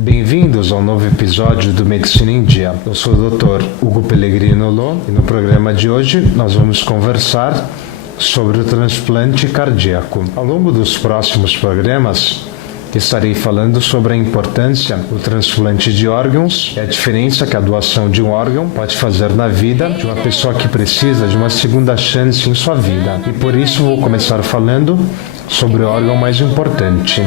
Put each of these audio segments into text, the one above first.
Bem-vindos ao novo episódio do Medicina em Dia. Eu sou o Dr. Hugo Pellegrino Lô e no programa de hoje nós vamos conversar sobre o transplante cardíaco. Ao longo dos próximos programas, estarei falando sobre a importância do transplante de órgãos e a diferença que a doação de um órgão pode fazer na vida de uma pessoa que precisa de uma segunda chance em sua vida. E por isso vou começar falando sobre o órgão mais importante,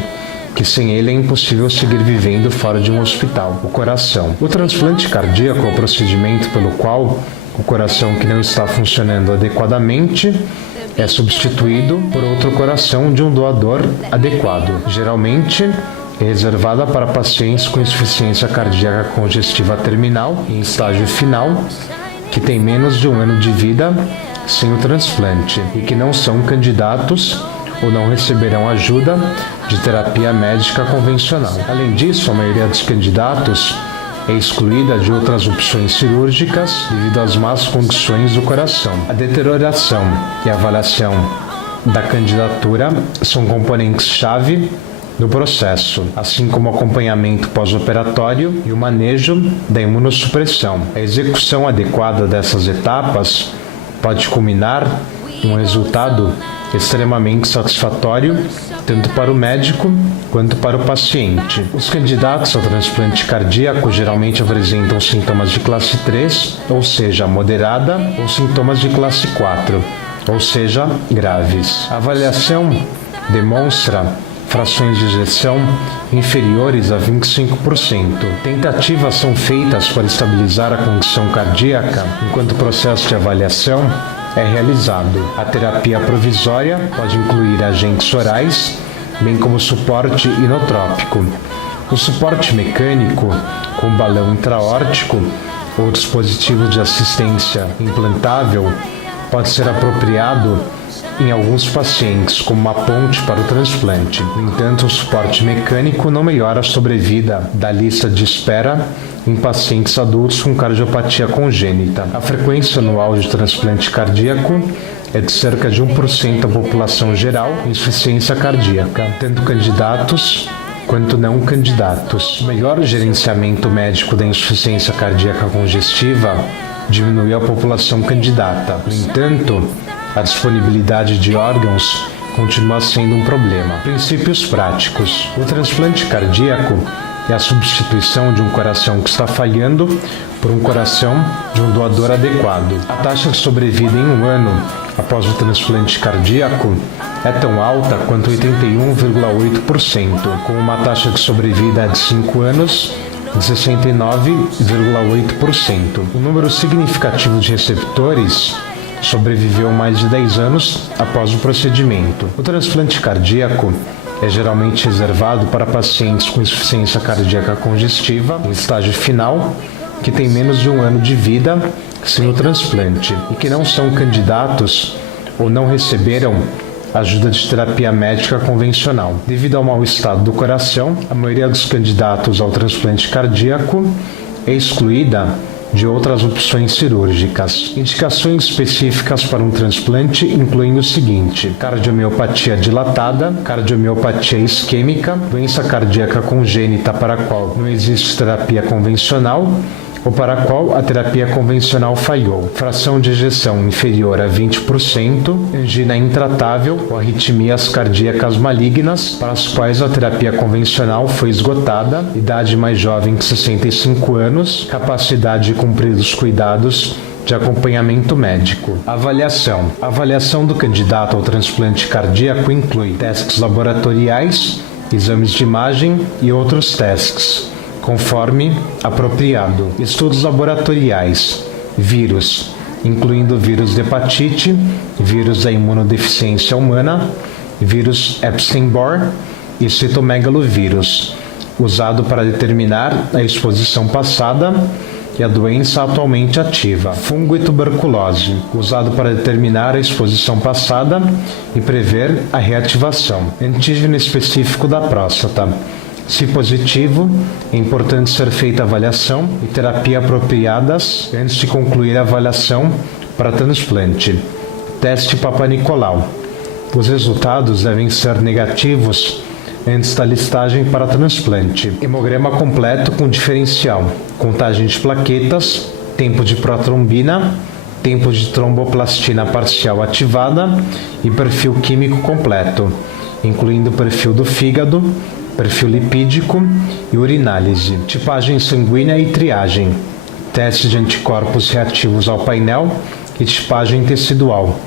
que sem ele é impossível seguir vivendo fora de um hospital, o coração. O transplante cardíaco é o procedimento pelo qual o coração que não está funcionando adequadamente é substituído por outro coração de um doador adequado. Geralmente é reservada para pacientes com insuficiência cardíaca congestiva terminal, em estágio final, que têm menos de um ano de vida sem o transplante e que não são candidatos ou não receberão ajuda de terapia médica convencional. Além disso, a maioria dos candidatos é excluída de outras opções cirúrgicas devido às más condições do coração. A deterioração e a avaliação da candidatura são componentes-chave do processo, assim como o acompanhamento pós-operatório e o manejo da imunossupressão. A execução adequada dessas etapas pode culminar em um resultado extremamente satisfatório tanto para o médico quanto para o paciente. Os candidatos ao transplante cardíaco geralmente apresentam sintomas de classe 3, ou seja, moderada, ou sintomas de classe 4, ou seja, graves. A avaliação demonstra frações de ejeção inferiores a 25%. Tentativas são feitas para estabilizar a condição cardíaca enquanto o processo de avaliação é realizado. A terapia provisória pode incluir agentes orais, bem como suporte inotrópico. O suporte mecânico, com balão intraórtico ou dispositivo de assistência implantável, pode ser apropriado em alguns pacientes como uma ponte para o transplante. No entanto, o suporte mecânico não melhora a sobrevida da lista de espera em pacientes adultos com cardiopatia congênita. A frequência anual de transplante cardíaco é de cerca de 1% da população geral em insuficiência cardíaca, tanto candidatos quanto não candidatos. O melhor gerenciamento médico da insuficiência cardíaca congestiva diminui a população candidata. No entanto, a disponibilidade de órgãos continua sendo um problema. Princípios práticos. O transplante cardíaco é a substituição de um coração que está falhando por um coração de um doador adequado. A taxa de sobrevida em um ano após o transplante cardíaco é tão alta quanto 81,8%, com uma taxa de sobrevida de 5 anos de 69,8%. Um número significativo de receptores sobreviveu mais de 10 anos após o procedimento. O transplante cardíaco é geralmente reservado para pacientes com insuficiência cardíaca congestiva, em estágio final, que têm menos de um ano de vida sem o transplante e que não são candidatos ou não receberam ajuda de terapia médica convencional. Devido ao mau estado do coração, a maioria dos candidatos ao transplante cardíaco é excluída de outras opções cirúrgicas. Indicações específicas para um transplante incluem o seguinte: cardiomiopatia dilatada, cardiomiopatia isquêmica, doença cardíaca congênita para a qual não existe terapia convencional ou para a qual a terapia convencional falhou, fração de ejeção inferior a 20%, angina intratável ou arritmias cardíacas malignas para as quais a terapia convencional foi esgotada, idade mais jovem que 65 anos, capacidade de cumprir os cuidados de acompanhamento médico. Avaliação. A avaliação do candidato ao transplante cardíaco inclui testes laboratoriais, exames de imagem e outros testes, conforme apropriado. Estudos laboratoriais. Vírus, incluindo vírus de hepatite, vírus da imunodeficiência humana, vírus Epstein-Barr e citomegalovírus, usado para determinar a exposição passada e a doença atualmente ativa. Fungo e tuberculose, usado para determinar a exposição passada e prever a reativação. Antígeno específico da próstata. Se positivo, é importante ser feita avaliação e terapia apropriadas antes de concluir a avaliação para transplante. Teste Papa Nicolau. Os resultados devem ser negativos antes da listagem para transplante. Hemograma completo com diferencial, contagem de plaquetas, tempo de protrombina, tempo de tromboplastina parcial ativada e perfil químico completo, incluindo o perfil do fígado, perfil lipídico e urinálise, tipagem sanguínea e triagem, teste de anticorpos reativos ao painel e tipagem tecidual,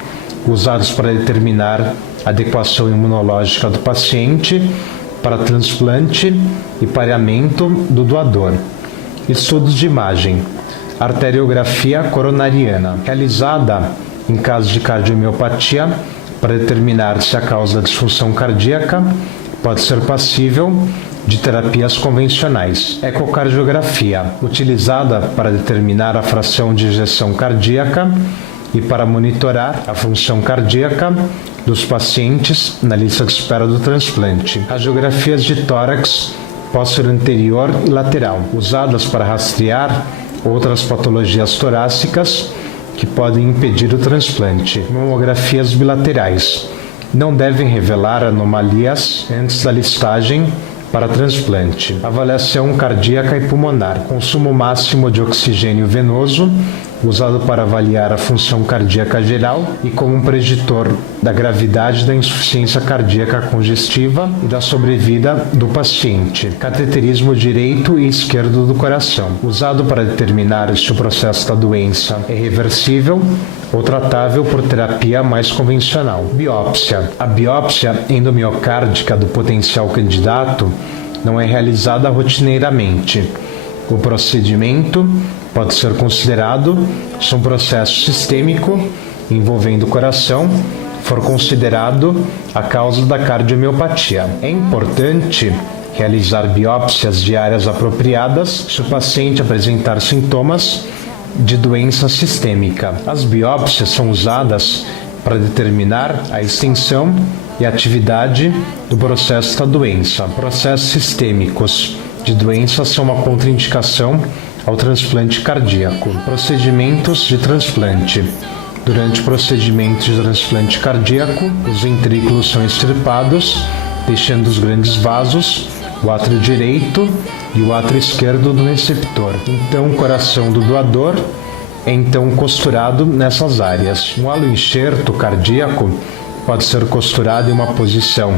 usados para determinar a adequação imunológica do paciente para transplante e pareamento do doador. Estudos de imagem, arteriografia coronariana, realizada em caso de cardiomiopatia para determinar se a causa da disfunção cardíaca pode ser passível de terapias convencionais. Ecocardiografia, utilizada para determinar a fração de ejeção cardíaca e para monitorar a função cardíaca dos pacientes na lista de espera do transplante. Radiografias de tórax, posterior anterior e lateral, usadas para rastrear outras patologias torácicas que podem impedir o transplante. Mamografias bilaterais, não devem revelar anomalias antes da listagem para transplante. Avaliação cardíaca e pulmonar. Consumo máximo de oxigênio venoso, usado para avaliar a função cardíaca geral e como um preditor da gravidade da insuficiência cardíaca congestiva e da sobrevida do paciente. Cateterismo direito e esquerdo do coração, usado para determinar se o processo da doença é reversível ou tratável por terapia mais convencional. Biópsia. A biópsia endomiocárdica do potencial candidato não é realizada rotineiramente. O procedimento pode ser considerado se um processo sistêmico envolvendo o coração for considerado a causa da cardiomiopatia. É importante realizar biópsias de áreas apropriadas se o paciente apresentar sintomas de doença sistêmica. As biópsias são usadas para determinar a extensão e atividade do processo da doença. Processos sistêmicos de doença são uma contraindicação ao transplante cardíaco. Procedimentos de transplante. Durante o procedimento de transplante cardíaco, os ventrículos são extirpados, deixando os grandes vasos, o átrio direito e o átrio esquerdo do receptor. Então, o coração do doador é então costurado nessas áreas. Um haloenxerto cardíaco pode ser costurado em uma posição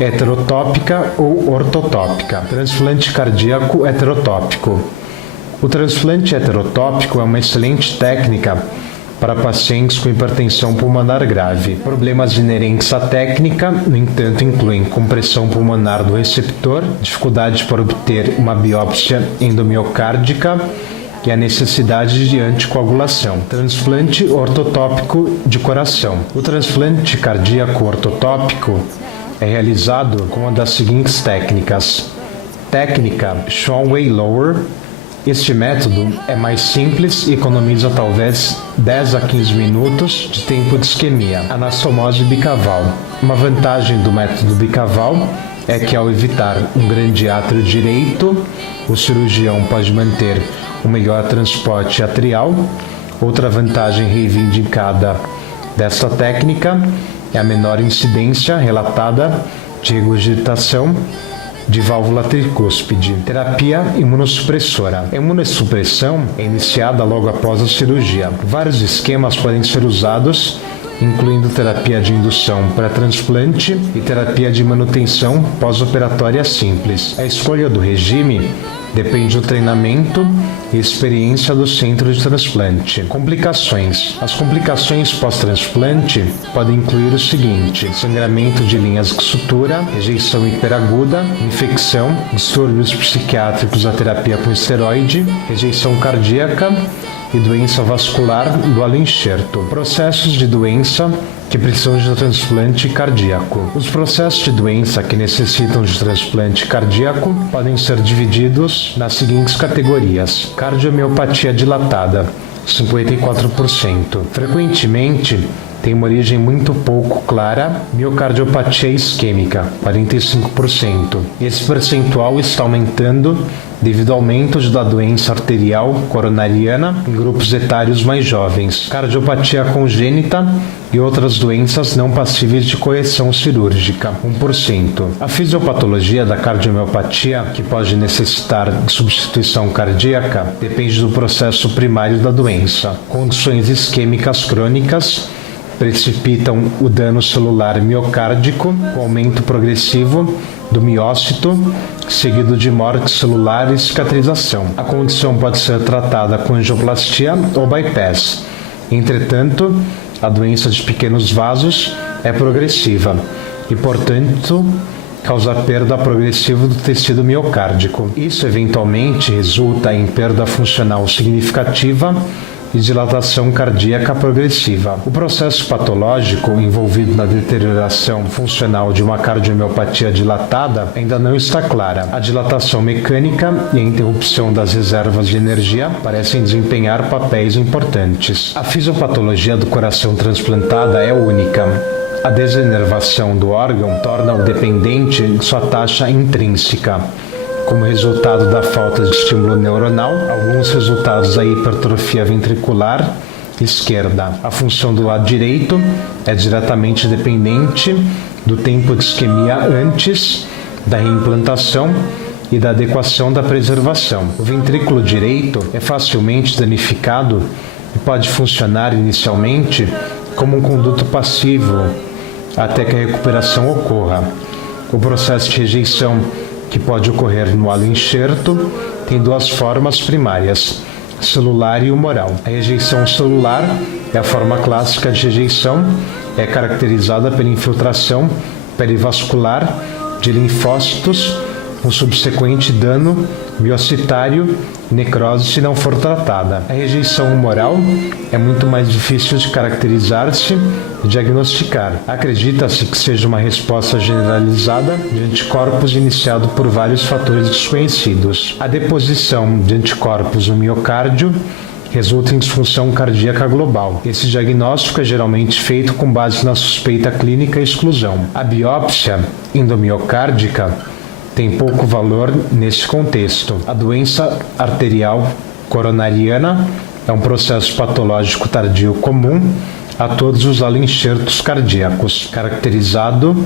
heterotópica ou ortotópica. Transplante cardíaco heterotópico. O transplante heterotópico é uma excelente técnica para pacientes com hipertensão pulmonar grave. Problemas inerentes à técnica, no entanto, incluem compressão pulmonar do receptor, dificuldade para obter uma biópsia endomiocárdica e a necessidade de anticoagulação. Transplante ortotópico de coração. O transplante cardíaco ortotópico é realizado com uma das seguintes técnicas. Técnica Schonway-Lower. Este método é mais simples e economiza talvez 10 a 15 minutos de tempo de isquemia. Anastomose bicaval. Uma vantagem do método bicaval é que, ao evitar um grande átrio direito, o cirurgião pode manter o melhor transporte atrial. Outra vantagem reivindicada desta técnica é a menor incidência relatada de regurgitação de válvula tricúspide. Terapia imunossupressora. A imunossupressão é iniciada logo após a cirurgia. Vários esquemas podem ser usados, incluindo terapia de indução pré-transplante e terapia de manutenção pós-operatória simples. A escolha do regime depende do treinamento e experiência do centro de transplante. Complicações. As complicações pós-transplante podem incluir o seguinte: sangramento de linhas de sutura, rejeição hiperaguda, infecção, distúrbios psiquiátricos da terapia com esteroide, rejeição cardíaca e doença vascular do haloenxerto. Processos de doença que precisam de transplante cardíaco. Os processos de doença que necessitam de transplante cardíaco podem ser divididos nas seguintes categorias: cardiomiopatia dilatada, 54%. Frequentemente, tem uma origem muito pouco clara, miocardiopatia isquêmica, 45%. Esse percentual está aumentando devido ao aumento da doença arterial coronariana em grupos etários mais jovens, cardiopatia congênita e outras doenças não passíveis de correção cirúrgica, 1%. A fisiopatologia da cardiomiopatia, que pode necessitar de substituição cardíaca, depende do processo primário da doença. Condições isquêmicas crônicas precipitam o dano celular miocárdico, com aumento progressivo do miócito, seguido de morte celular e cicatrização. A condição pode ser tratada com angioplastia ou bypass. Entretanto, a doença de pequenos vasos é progressiva e, portanto, causa perda progressiva do tecido miocárdico. Isso eventualmente resulta em perda funcional significativa e dilatação cardíaca progressiva. O processo patológico envolvido na deterioração funcional de uma cardiomiopatia dilatada ainda não está clara. A dilatação mecânica e a interrupção das reservas de energia parecem desempenhar papéis importantes. A fisiopatologia do coração transplantado é única. A desenervação do órgão torna-o dependente de sua taxa intrínseca. Como resultado da falta de estímulo neuronal, alguns resultados da hipertrofia ventricular esquerda. A função do lado direito é diretamente dependente do tempo de isquemia antes da reimplantação e da adequação da preservação. O ventrículo direito é facilmente danificado e pode funcionar inicialmente como um conduto passivo até que a recuperação ocorra. O processo de rejeição que pode ocorrer no halo enxerto tem duas formas primárias, celular e humoral. A rejeição celular é a forma clássica de rejeição, é caracterizada pela infiltração perivascular de linfócitos, com subsequente dano miocitário e necrose se não for tratada. A rejeição humoral é muito mais difícil de caracterizar-se e diagnosticar. Acredita-se que seja uma resposta generalizada de anticorpos iniciado por vários fatores desconhecidos. A deposição de anticorpos no miocárdio resulta em disfunção cardíaca global. Esse diagnóstico é geralmente feito com base na suspeita clínica e exclusão. A biópsia endomiocárdica tem pouco valor nesse contexto. A doença arterial coronariana é um processo patológico tardio comum a todos os aloenxertos cardíacos, caracterizado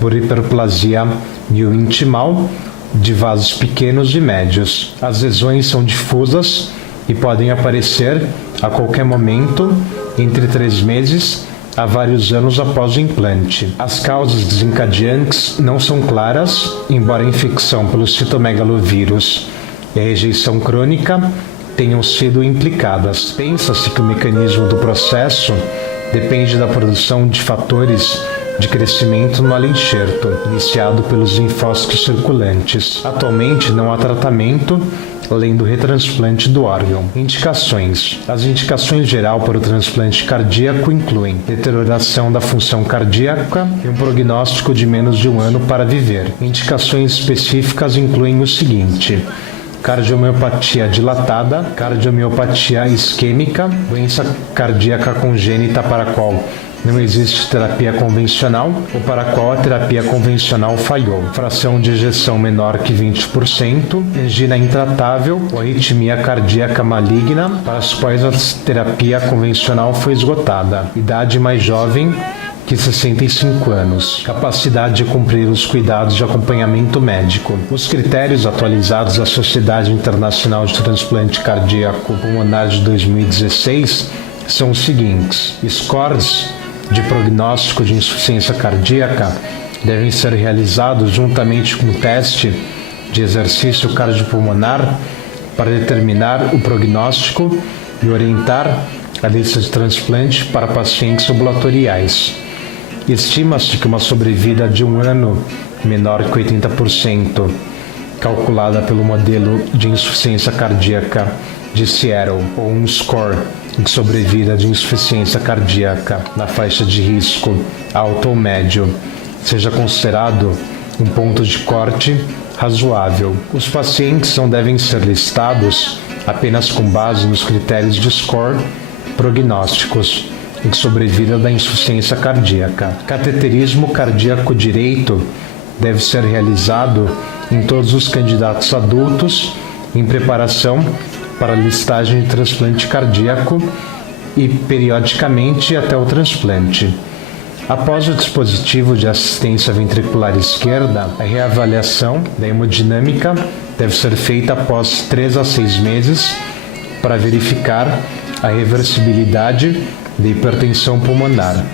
por hiperplasia miointimal de vasos pequenos e médios. As lesões são difusas e podem aparecer a qualquer momento entre 3 meses a vários anos após o implante. As causas desencadeantes não são claras, embora a infecção pelo citomegalovírus e a rejeição crônica tenham sido implicadas. Pensa-se que o mecanismo do processo depende da produção de fatores de crescimento no halo-enxerto, iniciado pelos linfócitos circulantes. Atualmente não há tratamento além do retransplante do órgão. Indicações. As indicações geral para o transplante cardíaco incluem deterioração da função cardíaca e um prognóstico de menos de 1 ano para viver. Indicações específicas incluem o seguinte: cardiomiopatia dilatada, cardiomiopatia isquêmica, doença cardíaca congênita para a qual não existe terapia convencional ou para a qual a terapia convencional falhou, fração de ejeção menor que 20%, angina intratável ou arritmia cardíaca maligna para as quais a terapia convencional foi esgotada, idade mais jovem que 65 anos, capacidade de cumprir os cuidados de acompanhamento médico. Os critérios atualizados da Sociedade Internacional de Transplante Cardíaco Pulmonar de 2016 são os seguintes: scores de prognóstico de insuficiência cardíaca devem ser realizados juntamente com o teste de exercício cardiopulmonar para determinar o prognóstico e orientar a lista de transplante para pacientes ambulatoriais. Estima-se que uma sobrevida de 1 ano menor que 80%, calculada pelo modelo de insuficiência cardíaca de Seattle, ou um score de sobrevida de insuficiência cardíaca na faixa de risco alto ou médio, seja considerado um ponto de corte razoável. Os pacientes não devem ser listados apenas com base nos critérios de score prognósticos, em sobrevida da insuficiência cardíaca. Cateterismo cardíaco direito deve ser realizado em todos os candidatos adultos em preparação para a listagem de transplante cardíaco e periodicamente até o transplante. Após o dispositivo de assistência ventricular esquerda, a reavaliação da hemodinâmica deve ser feita após 3 a 6 meses para verificar a reversibilidade da hipertensão pulmonar.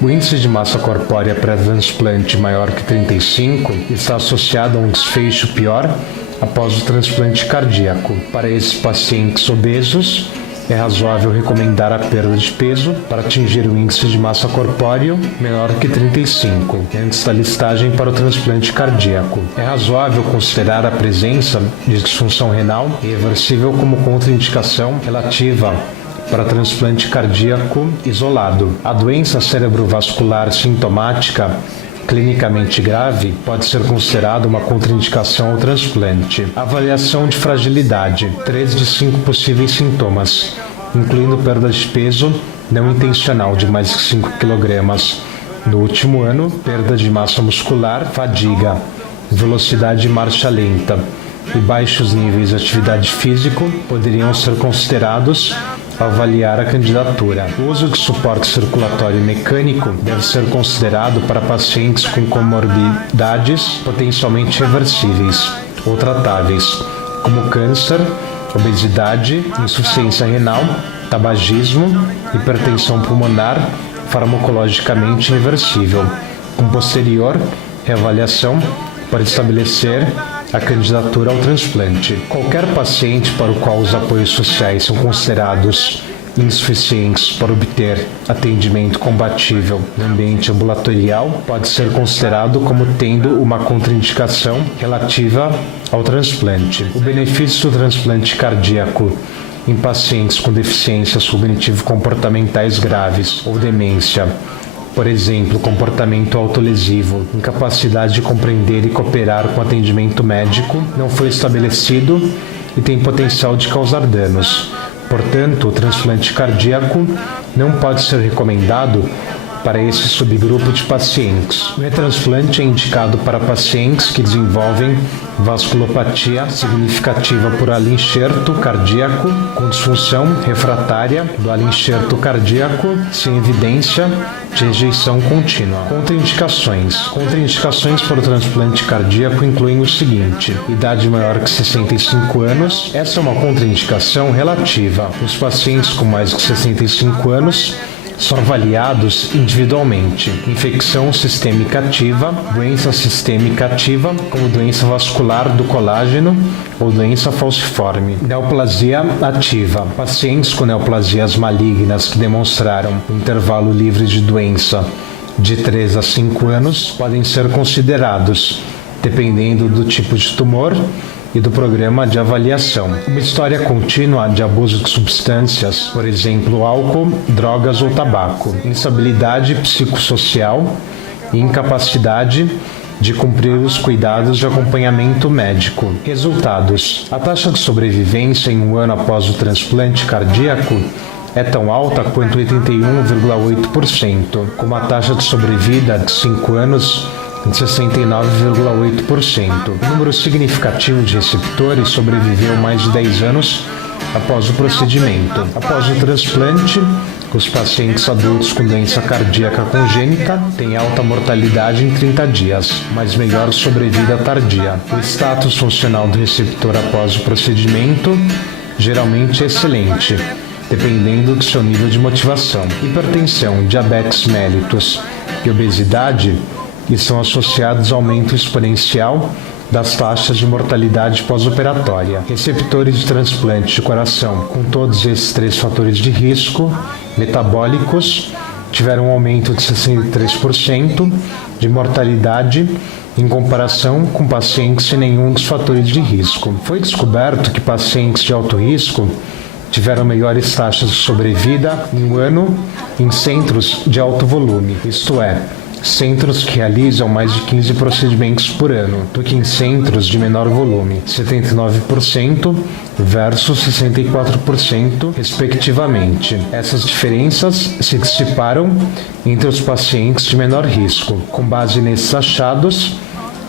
O índice de massa corpórea pré-transplante maior que 35 está associado a um desfecho pior após o transplante cardíaco. Para esses pacientes obesos, é razoável recomendar a perda de peso para atingir o índice de massa corpóreo menor que 35, antes da listagem para o transplante cardíaco. É razoável considerar a presença de disfunção renal irreversível como contraindicação relativa para transplante cardíaco isolado. A doença cerebrovascular sintomática clinicamente grave pode ser considerada uma contraindicação ao transplante. Avaliação de fragilidade. 3 de 5 possíveis sintomas, incluindo perda de peso não intencional de mais de 5 kg no último ano, perda de massa muscular, fadiga, velocidade de marcha lenta e baixos níveis de atividade física poderiam ser considerados ao avaliar a candidatura. O uso de suporte circulatório mecânico deve ser considerado para pacientes com comorbidades potencialmente reversíveis ou tratáveis, como câncer, obesidade, insuficiência renal, tabagismo, hipertensão pulmonar, farmacologicamente reversível, com posterior reavaliação para estabelecer a candidatura ao transplante. Qualquer paciente para o qual os apoios sociais são considerados insuficientes para obter atendimento compatível no ambiente ambulatorial pode ser considerado como tendo uma contraindicação relativa ao transplante. O benefício do transplante cardíaco em pacientes com deficiências cognitivo-comportamentais graves ou demência, por exemplo, comportamento autolesivo, incapacidade de compreender e cooperar com atendimento médico, não foi estabelecido e tem potencial de causar danos. Portanto, o transplante cardíaco não pode ser recomendado para esse subgrupo de pacientes. O retransplante é indicado para pacientes que desenvolvem vasculopatia significativa por alinxerto cardíaco com disfunção refratária do alinxerto cardíaco sem evidência de rejeição contínua. Contraindicações. Contraindicações para o transplante cardíaco incluem o seguinte: idade maior que 65 anos. Essa é uma contraindicação relativa. Os pacientes com mais de 65 anos são avaliados individualmente. Infecção sistêmica ativa, doença sistêmica ativa, como doença vascular do colágeno ou doença falciforme. Neoplasia ativa. Pacientes com neoplasias malignas que demonstraram intervalo livre de doença de 3 a 5 anos podem ser considerados, dependendo do tipo de tumor e do programa de avaliação. Uma história contínua de abuso de substâncias, por exemplo, álcool, drogas ou tabaco, instabilidade psicossocial e incapacidade de cumprir os cuidados de acompanhamento médico. Resultados: a taxa de sobrevivência em um ano após o transplante cardíaco é tão alta quanto 81,8%, com uma taxa de sobrevida de 5 anos de 69,8%. O número significativo de receptores sobreviveu mais de 10 anos após o procedimento. Após o transplante, os pacientes adultos com doença cardíaca congênita têm alta mortalidade em 30 dias, mas melhor sobrevida tardia. O status funcional do receptor após o procedimento geralmente é excelente, dependendo do seu nível de motivação. Hipertensão, diabetes mellitus e obesidade estão associados ao aumento exponencial das taxas de mortalidade pós-operatória. Receptores de transplante de coração com todos esses 3 fatores de risco metabólicos tiveram um aumento de 63% de mortalidade em comparação com pacientes sem nenhum dos fatores de risco. Foi descoberto que pacientes de alto risco tiveram melhores taxas de sobrevida em um ano em centros de alto volume, isto é, centros que realizam mais de 15 procedimentos por ano, do que em centros de menor volume, 79% versus 64%, respectivamente. Essas diferenças se dissiparam entre os pacientes de menor risco. Com base nesses achados,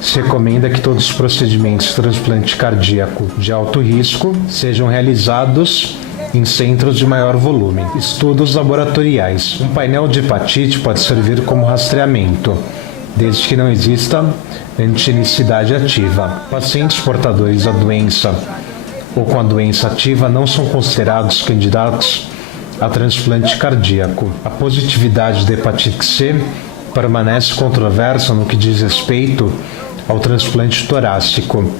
se recomenda que todos os procedimentos de transplante cardíaco de alto risco sejam realizados em centros de maior volume. Estudos laboratoriais. Um painel de hepatite pode servir como rastreamento, desde que não exista antigenicidade ativa. Pacientes portadores da doença ou com a doença ativa não são considerados candidatos a transplante cardíaco. A positividade da hepatite C permanece controversa no que diz respeito ao transplante torácico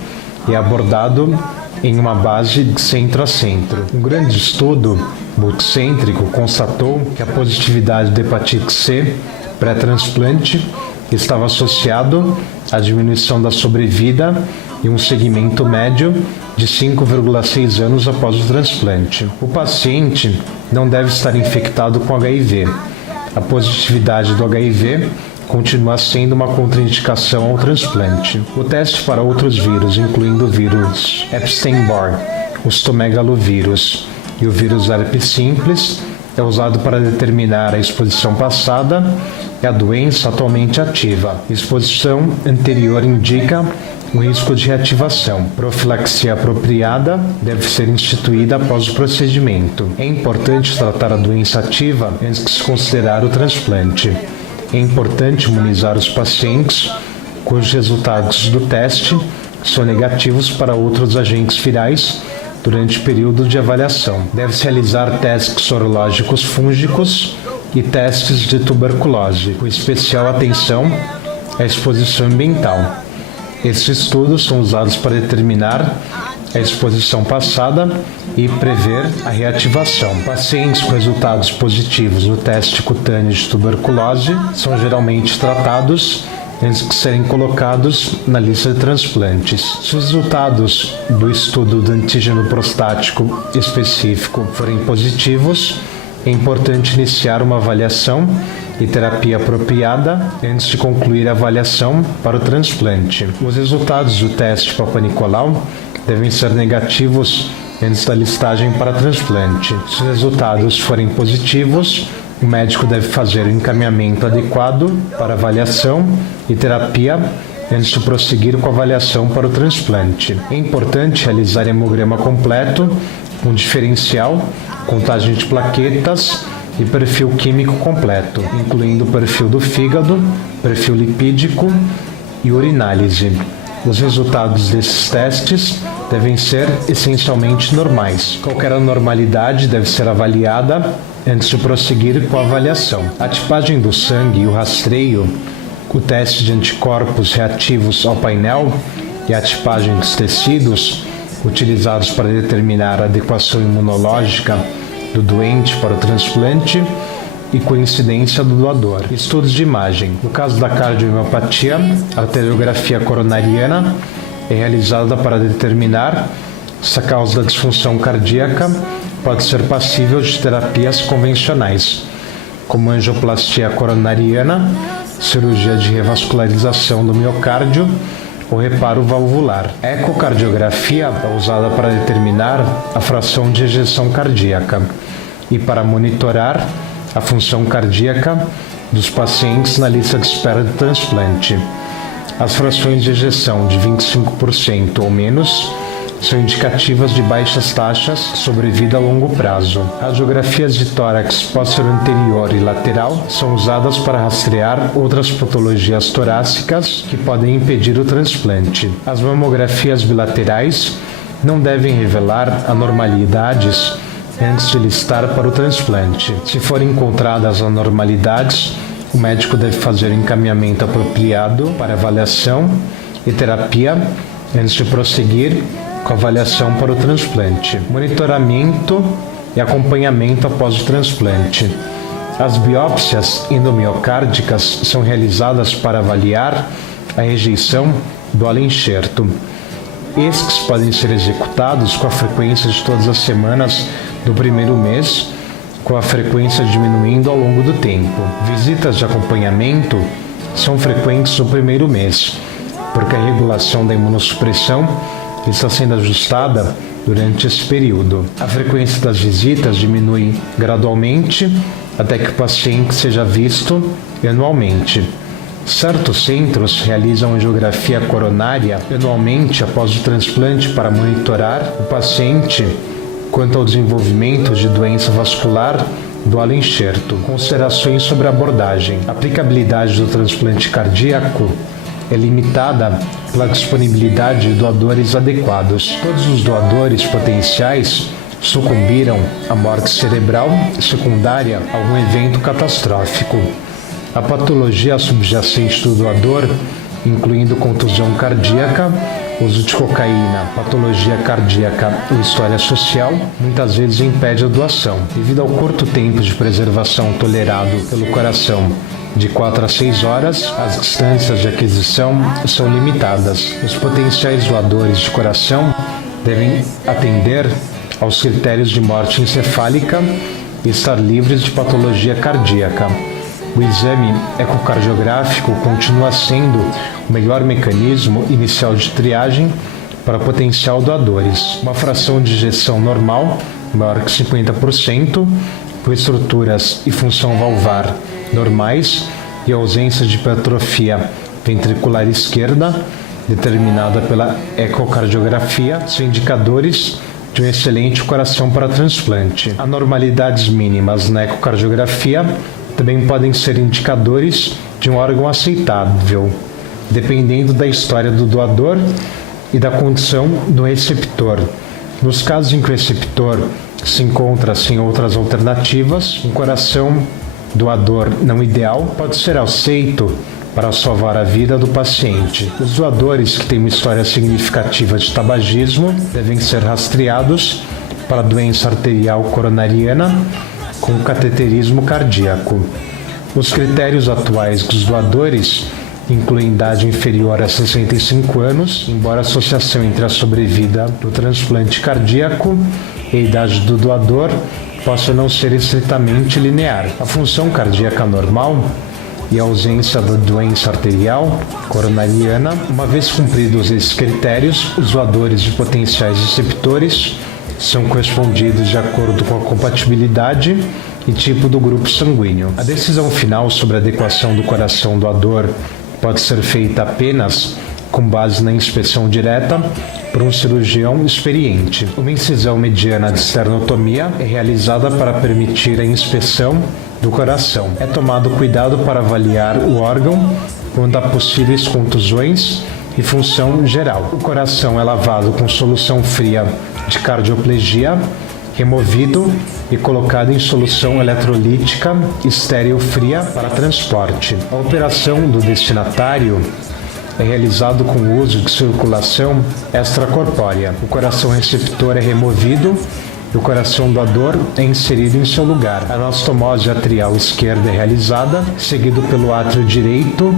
e é abordado em uma base de centro a centro. Um grande estudo multicêntrico constatou que a positividade da hepatite C pré-transplante estava associado à diminuição da sobrevida e um segmento médio de 5,6 anos após o transplante. O paciente não deve estar infectado com HIV. A positividade do HIV continua sendo uma contraindicação ao transplante. O teste para outros vírus, incluindo o vírus Epstein-Barr, o citomegalovírus e o vírus herpes simples, é usado para determinar a exposição passada e a doença atualmente ativa. Exposição anterior indica o risco de reativação. Profilaxia apropriada deve ser instituída após o procedimento. É importante tratar a doença ativa antes de se considerar o transplante. É importante imunizar os pacientes cujos resultados do teste são negativos para outros agentes virais durante o período de avaliação. Deve-se realizar testes sorológicos fúngicos e testes de tuberculose, com especial atenção à exposição ambiental. Esses estudos são usados para determinar a exposição passada e prever a reativação. Pacientes com resultados positivos no teste cutâneo de tuberculose são geralmente tratados antes de serem colocados na lista de transplantes. Se os resultados do estudo do antígeno prostático específico forem positivos, é importante iniciar uma avaliação e terapia apropriada antes de concluir a avaliação para o transplante. Os resultados do teste Papa Nicolau devem ser negativos antes da listagem para transplante. Se os resultados forem positivos, o médico deve fazer o encaminhamento adequado para avaliação e terapia antes de prosseguir com a avaliação para o transplante. É importante realizar hemograma completo, com diferencial, contagem de plaquetas e perfil químico completo, incluindo o perfil do fígado, perfil lipídico e urinálise. Os resultados desses testes devem ser essencialmente normais. Qualquer anormalidade deve ser avaliada antes de prosseguir com a avaliação. A tipagem do sangue e o rastreio, o teste de anticorpos reativos ao painel e a tipagem dos tecidos, utilizados para determinar a adequação imunológica do doente para o transplante e coincidência do doador. Estudos de imagem. No caso da cardiomiopatia, a arteriografia coronariana é realizada para determinar se a causa da disfunção cardíaca pode ser passível de terapias convencionais, como angioplastia coronariana, cirurgia de revascularização do miocárdio ou reparo valvular. A ecocardiografia é usada para determinar a fração de ejeção cardíaca e para monitorar a função cardíaca dos pacientes na lista de espera de transplante. As frações de ejeção de 25% ou menos são indicativas de baixas taxas de sobrevida a longo prazo. Radiografias de tórax posterior anterior e lateral são usadas para rastrear outras patologias torácicas que podem impedir o transplante. As mamografias bilaterais não devem revelar anormalidades antes de listar para o transplante. Se forem encontradas anormalidades, o médico deve fazer o encaminhamento apropriado para avaliação e terapia antes de prosseguir com a avaliação para o transplante. Monitoramento e acompanhamento após o transplante. As biópsias endomiocárdicas são realizadas para avaliar a rejeição do allo-enxerto. Estes podem ser executados com a frequência de todas as semanas do primeiro mês, com a frequência diminuindo ao longo do tempo. Visitas de acompanhamento são frequentes no primeiro mês, porque a regulação da imunossupressão está sendo ajustada durante esse período. A frequência das visitas diminui gradualmente até que o paciente seja visto anualmente. Certos centros realizam angiografia coronária anualmente após o transplante para monitorar o paciente quanto ao desenvolvimento de doença vascular do allo-enxerto. Considerações sobre a abordagem. A aplicabilidade do transplante cardíaco é limitada pela disponibilidade de doadores adequados. Todos os doadores potenciais sucumbiram à morte cerebral secundária a algum evento catastrófico. A patologia subjacente do doador, incluindo contusão cardíaca, uso de cocaína, patologia cardíaca ou história social, muitas vezes impede a doação. Devido ao curto tempo de preservação tolerado pelo coração, de 4 a 6 horas, as distâncias de aquisição são limitadas. Os potenciais doadores de coração devem atender aos critérios de morte encefálica e estar livres de patologia cardíaca. O exame ecocardiográfico continua sendo o melhor mecanismo inicial de triagem para potencial doadores. Uma fração de ejeção normal, maior que 50%, com estruturas e função valvar normais e ausência de hipertrofia ventricular esquerda, determinada pela ecocardiografia, são indicadores de um excelente coração para transplante. Anormalidades mínimas na ecocardiografia também podem ser indicadores de um órgão aceitável, dependendo da história do doador e da condição do receptor. Nos casos em que o receptor se encontra sem outras alternativas, um coração doador não ideal pode ser aceito para salvar a vida do paciente. Os doadores que têm uma história significativa de tabagismo devem ser rastreados para doença arterial coronariana com cateterismo cardíaco. Os critérios atuais dos doadores incluem idade inferior a 65 anos, embora a associação entre a sobrevida do transplante cardíaco e a idade do doador possa não ser estritamente linear. A função cardíaca normal e a ausência da doença arterial coronariana, uma vez cumpridos esses critérios, os doadores de potenciais receptores são correspondidos de acordo com a compatibilidade e tipo do grupo sanguíneo. A decisão final sobre a adequação do coração doador pode ser feita apenas com base na inspeção direta por um cirurgião experiente. Uma incisão mediana de esternotomia é realizada para permitir a inspeção do coração. É tomado cuidado para avaliar o órgão quanto a possíveis contusões e função geral. O coração é lavado com solução fria de cardioplegia, removido e colocado em solução eletrolítica estéril fria para transporte. A operação do destinatário é realizado com o uso de circulação extracorpórea. O coração receptor é removido e o coração doador é inserido em seu lugar. A anastomose atrial esquerda é realizada, seguido pelo átrio direito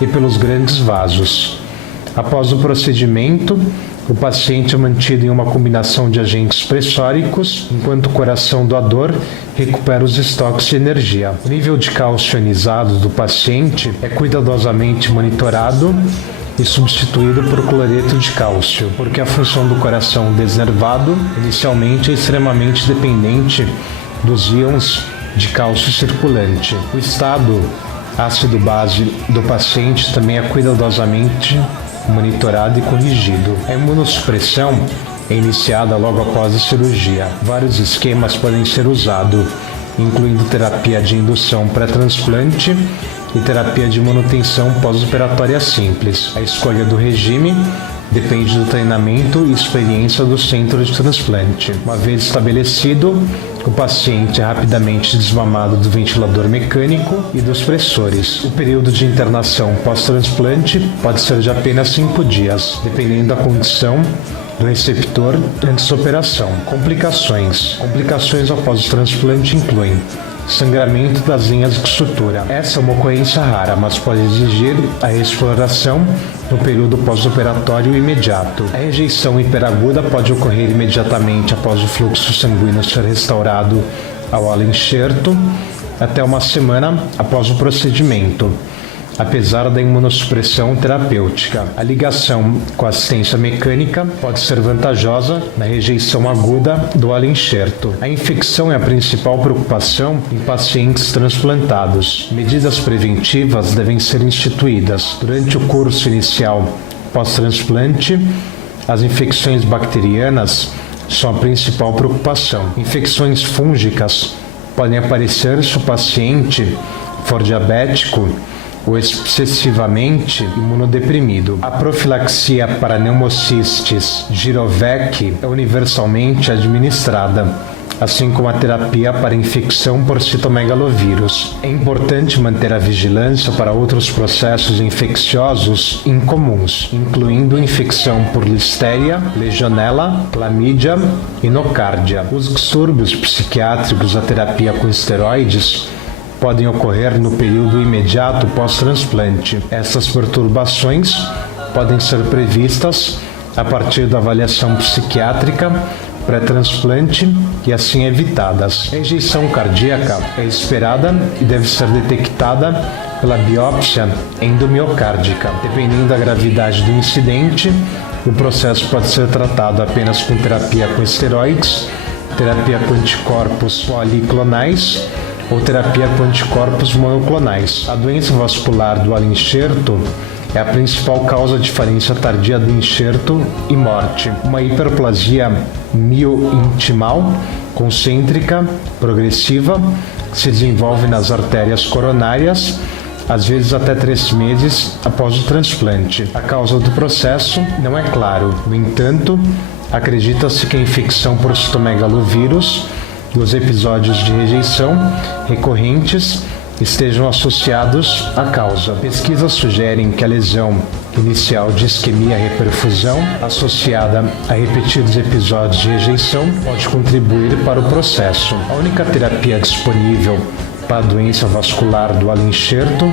e pelos grandes vasos. Após o procedimento, o paciente é mantido em uma combinação de agentes pressóricos, enquanto o coração doador recupera os estoques de energia. O nível de cálcio ionizado do paciente é cuidadosamente monitorado e substituído por cloreto de cálcio, porque a função do coração desnervado inicialmente é extremamente dependente dos íons de cálcio circulante. O estado ácido-base do paciente também é cuidadosamente monitorado e corrigido. A imunossupressão é iniciada logo após a cirurgia. Vários esquemas podem ser usados, incluindo terapia de indução pré-transplante e terapia de manutenção pós-operatória simples. A escolha do regime depende do treinamento e experiência do centro de transplante. Uma vez estabelecido, o paciente é rapidamente desmamado do ventilador mecânico e dos pressores. O período de internação pós-transplante pode ser de apenas 5 dias, dependendo da condição do receptor antes da operação. Complicações. Complicações após o transplante incluem sangramento das linhas de sutura. Essa é uma ocorrência rara, mas pode exigir a exploração no período pós-operatório imediato. A rejeição hiperaguda pode ocorrer imediatamente após o fluxo sanguíneo ser restaurado ao allo-enxerto, até uma semana após o procedimento. apesar da imunossupressão terapêutica. A ligação com a assistência mecânica pode ser vantajosa na rejeição aguda do alloenxerto. A infecção é a principal preocupação em pacientes transplantados. Medidas preventivas devem ser instituídas. Durante o curso inicial pós-transplante, as infecções bacterianas são a principal preocupação. Infecções fúngicas podem aparecer se o paciente for diabético ou excessivamente imunodeprimido. A profilaxia para pneumocistes Girovec é universalmente administrada, assim como a terapia para infecção por citomegalovírus. É importante manter a vigilância para outros processos infecciosos incomuns, incluindo infecção por Listeria, Legionella, Clamídia e Nocardia. Os distúrbios psiquiátricos da terapia com esteroides podem ocorrer no período imediato pós-transplante. Essas perturbações podem ser previstas a partir da avaliação psiquiátrica pré-transplante e assim evitadas. A rejeição cardíaca é esperada e deve ser detectada pela biópsia endomiocárdica. Dependendo da gravidade do incidente, o processo pode ser tratado apenas com terapia com esteroides, terapia com anticorpos policlonais ou terapia com anticorpos monoclonais. A doença vascular do alloenxerto é a principal causa de falência tardia do enxerto e morte. Uma hiperplasia miointimal concêntrica progressiva se desenvolve nas artérias coronárias, às vezes até 3 meses após o transplante. A causa do processo não é claro. No entanto, acredita-se que a infecção por citomegalovírus e os episódios de rejeição recorrentes estejam associados à causa. Pesquisas sugerem que a lesão inicial de isquemia-reperfusão associada a repetidos episódios de rejeição pode contribuir para o processo. A única terapia disponível para a doença vascular do alloenxerto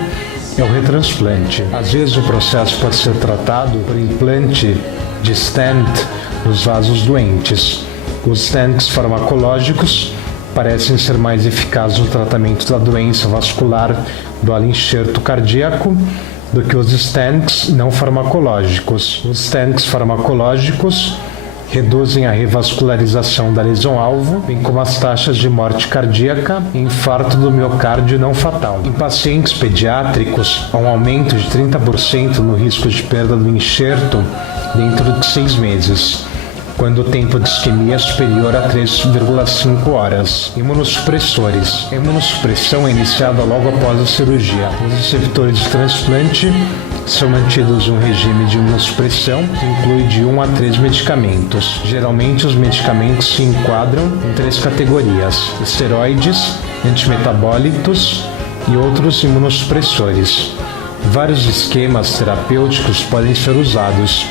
é o retransplante. Às vezes o processo pode ser tratado por implante de stent nos vasos doentes. Os stents farmacológicos parecem ser mais eficazes no tratamento da doença vascular do alloenxerto cardíaco do que os stents não farmacológicos. Os stents farmacológicos reduzem a revascularização da lesão-alvo, bem como as taxas de morte cardíaca e infarto do miocárdio não fatal. Em pacientes pediátricos, há um aumento de 30% no risco de perda do enxerto dentro de 6 meses. Quando o tempo de isquemia é superior a 3,5 horas. Imunossupressores. A imunossupressão é iniciada logo após a cirurgia. Os receptores de transplante são mantidos em um regime de imunossupressão que inclui de 1 a 3 medicamentos. Geralmente, os medicamentos se enquadram em 3 categorias: esteroides, antimetabólitos e outros imunossupressores. Vários esquemas terapêuticos podem ser usados,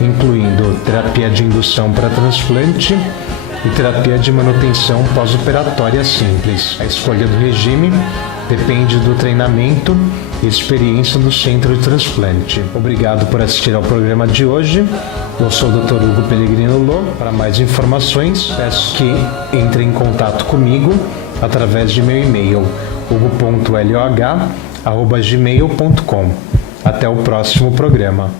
incluindo terapia de indução para transplante e terapia de manutenção pós-operatória simples. A escolha do regime depende do treinamento e experiência do centro de transplante. Obrigado por assistir ao programa de hoje. Eu sou o Dr. Hugo Pellegrino Lô. Para mais informações, peço que entre em contato comigo através de meu e-mail hugo.loh@gmail.com. Até o próximo programa.